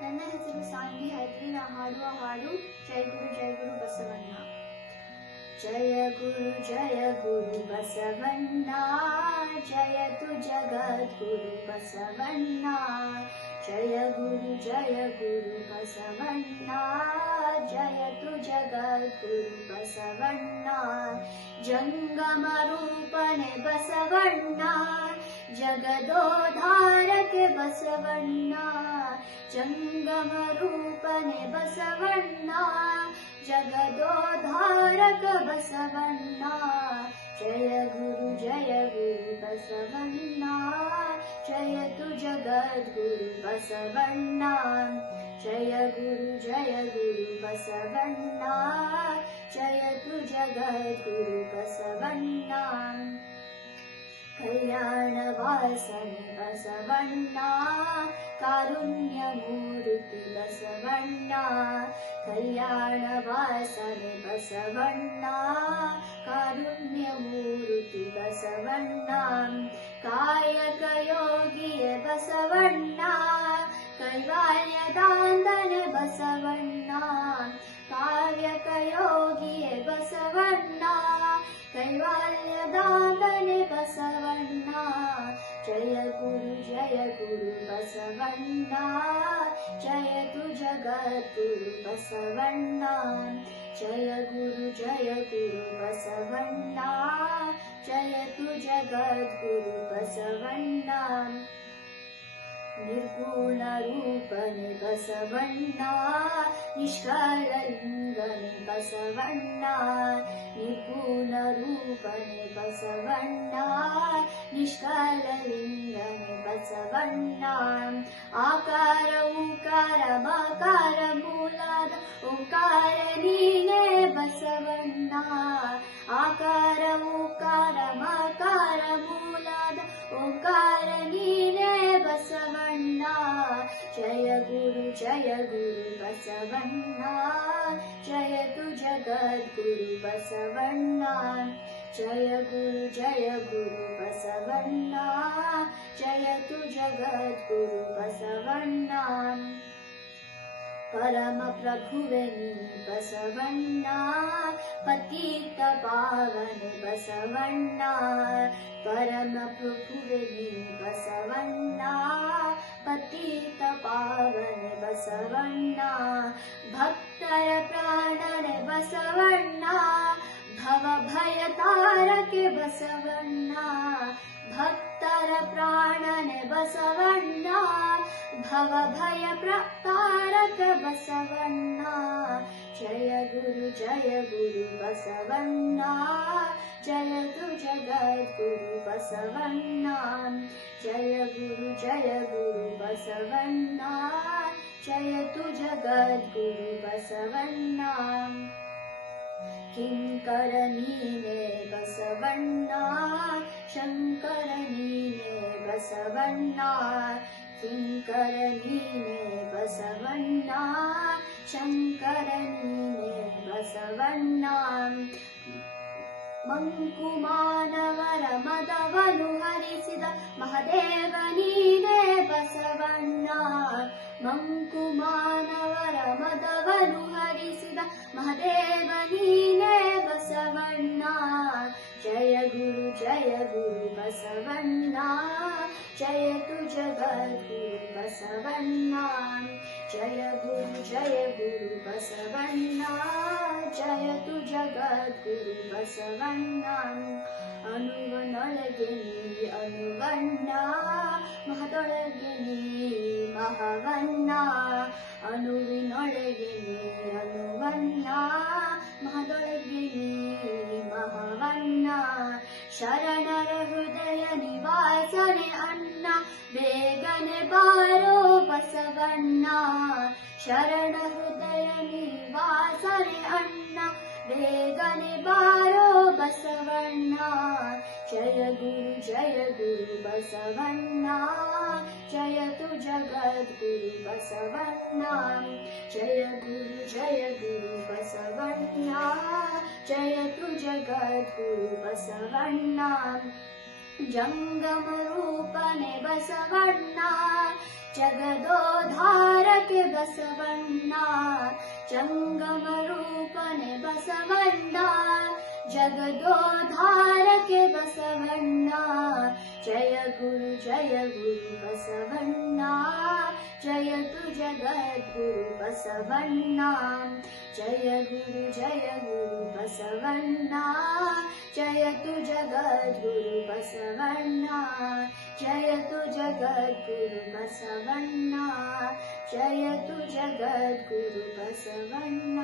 ನನ್ನ ಹೆಸರು ಸಾಂಗಿ ಹೈದ್ರಿ. ನಾ ಹಾಡುವ ಹಾಡು ಜಯ ಗುರು ಬಸವಣ್ಣ. ಜಯ ಗುರು ಬಸವಣ್ಣ, ಜಯತು ಜಗದ್ಗುರು ಬಸವಣ್ಣ. ಜಯ ಗುರು ಬಸವಣ್ಣ, ಜಯತು ಜಗದ್ಗುರು ಬಸವಣ್ಣ. ಜಂಗಮ ರೂಪನೆ ಬಸವಣ್ಣ, ಜಗದೋದ್ಧಾರಕ್ಕೆ ಬಸವಣ್ಣ. ಜಂಗಮ ರೂಪನೆ ಬಸವಣ್ಣ, ಜಗದೋದ್ಧಾರಕ ಬಸವಣ್ಣ. ಜಯ ಗುರು ಬಸವಣ್ಣ, ಜಯತು ಜಗದ್ಗುರು ಬಸವಣ್ಣ. ಜಯ ಗುರು ಬಸವಣ್ಣ, ಜಯತು ಜಗದ್ಗುರು ಬಸವಣ್ಣ. ಕಲ್ಯಾಣ ವಾಸನೆ ಬಸವಣ್ಣ, ಕಾರುಣ್ಯ ಮೂರ್ತಿ ಬಸವಣ್ಣ. ಕಲ್ಯಾಣ ವಾಸನೆ ಬಸವಣ್ಣ, ಕಾರುಣ್ಯ ಮೂರ್ತಿ ಬಸವಣ್ಣ. ಕಾಯಕ ಯೋಗಿಯ ಬಸವಣ್ಣ, ಕೈವಾಲ್ಯದಾಂಧನೆ ಬಸವಣ್ಣ. ಕಾಯಕ ಯೋಗಿಯ ಬಸವಣ್ಣ, ಕೈವಾಲ್ಯದಾಂಧನೆ ಬಸವಣ್ಣ. ಜಯ ಗುರು ಬಸವಣ್ಣ, ಜಯತು ಜಗದ್ಗುರು ಬಸವಣ್ಣ. ಜಯ ಗುರು ಬಸವಣ್ಣ, ಜಯತು ಜಗದ್ಗುರು ಬಸವಣ್ಣ. ನಿರ್ಗುಣ ರೂಪನೆ ಬಸವಣ್ಣ, ನಿಷ್ಕಳ ಲಿಂಗನೆ ಬಸವಣ್ಣ. ನಿರ್ಗುಣ ರೂಪನೆ ಬಸವಣ್ಣ, ನಿಷ್ಕಳ ಲಿಂಗನೆ ಬಸವಣ್ಣ. ಆಕಾರ ಉಕಾರ ಮಕಾರ ಮೂಲಾದ ಓಂಕಾರ ನೀನೇ ಬಸವಣ್ಣ. ಆಕಾರ ಉಕಾರ ಮಕಾರ ಮೂಲಾದ ಓಂಕಾರ ನೀನೇ ಬಸವಣ್ಣ. ಜಯ ಗುರು ಬಸವಣ್ಣ, ಜಯತು ಜಗದ್ಗುರು ಬಸವಣ್ಣ. ಜಯ ಗುರು ಬಸವಣ್ಣ, ಜಯತು ಜಗದ್ಗುರು ಬಸವಣ್ಣ. ಪರಮ ಪ್ರಭುವೆ ನೀ ಬಸವಣ್ಣ, ಪತಿತ ಪಾವನೆ ಬಸವಣ್ಣ. ಪರಮ ಪ್ರಭುವೆ ನೀ ಬಸವಣ್ಣ, ಪತಿತ ಪಾವನೆ ಬಸವಣ್ಣ. ಭಕ್ತರ ಪ್ರಾಣನೆ ಬಸವಣ್ಣ, ಭವ ಭಯ ತಾರಕೆ ಬಸವಣ್ಣ. ಭಕ್ತರ ಪ್ರಾಣನೆ ಬಸವಣ್ಣ, ಭವ ಭಯ ತಾರಕ ಬಸವಣ್ಣ. ಜಯ ಗುರು ಬಸವಣ್ಣ, ಜಯತು ಜಗದ್ಗುರು ಬಸವಣ್ಣ. ಜಯ ಗುರು ಬಸವಣ್ಣ, ಜಯತು ಜಗದ್ಗುರು ಬಸವಣ್ಣ. ಕಿಂಕರ ನೀನೇ ಬಸವಣ್ಣ, ಶಂಕರ ನೀನೇ ಬಸವಣ್ಣ. ಕಿಂಕರ ನೀನೇ ಬಸವಣ್ಣ, ಶಂಕರ ನೀನೇ ಬಸವಣ್ಣ. ಮಂಕುಮಾನವರ ಮದವನು ಹರಿಸಿದ ಮಹದೇವ ನೀನೇ ಬಸವಣ್ಣ. ಮಂಕುಮಾನವರ ಮದವನು ಹರಿಸಿದ ಮಹದೇವ ನೀನೇ ಬಸವಣ್ಣ. ಜಯ ಗುರು ಬಸವಣ್ಣ, ಜಯತು ಜಗದ್ಗುರು ಬಸವಣ್ಣ. ಜಯ ಗುರು ಬಸವಣ್ಣ, ಜಯತು ಜಗದ್ಗುರು ಬಸವಣ್ಣ. ಅಣುವನೊಳಗೆ ನೀ ಅಣುವಣ್ಣ, ಮಹದೊಳಗೆ ನೀ ಮಹವಣ್ಣ. ಅಣುವಿನೊಳಗೆ ನೀ ಅಣುವಣ್ಣ, ಮಹದೊಳಗೆ ನೀ ಮಹವಣ್ಣ. ಶರಣರ ಹೃದಯ ನಿವಾಸನೆ ಅಣ್ಣ, ಬೇಗನೆ ಬಾರೋ ಬಸವಣ್ಣ. ಶರಣ ಹೃದಯ ನಿವಾಸನೆ ಅಣ್ಣ, ಬೇಗನೆ ಬಾರೋ ಬಸವಣ್ಣ. ಜಯ ಗುರು ಬಸವಣ್ಣ, ಜಯತು ಜಗದ್ಗುರು ಬಸವಣ್ಣ. ಜಯ ಗುರು ಬಸವಣ್ಣ, ಜಯತು ಜಗದ್ಗುರು ಬಸವಣ್ಣ. ಜಂಗಮ ರೂಪನೆ ಬಸವಣ್ಣ, ಜಗದೋದ್ಧಾರಕ ಜಗದೋದ್ಧಾರಕ್ಕೆ ಬಸವಣ್ಣ ಜಂಗಮ ರೂಪನೆ ಬಸವಣ್ಣ ಜಗದೋದ್ಧಾರಕ್ಕೆ ಬಸವಣ್ಣ ಜಯ ಗುರು ಬಸವಣ್ಣ ಜಯತು ಜಗದ್ಗುರು ಬಸವಣ್ಣ ಜಯ ಗುರು ಬಸವಣ್ಣ ಜಯತು ಜಗದ್ಗುರು ಬಸವಣ್ಣ ಜಯತು ಜಗದ್ಗುರು ಬಸವಣ್ಣ ಜಯತು ಜಗದ್ಗುರು ಬಸವಣ್ಣ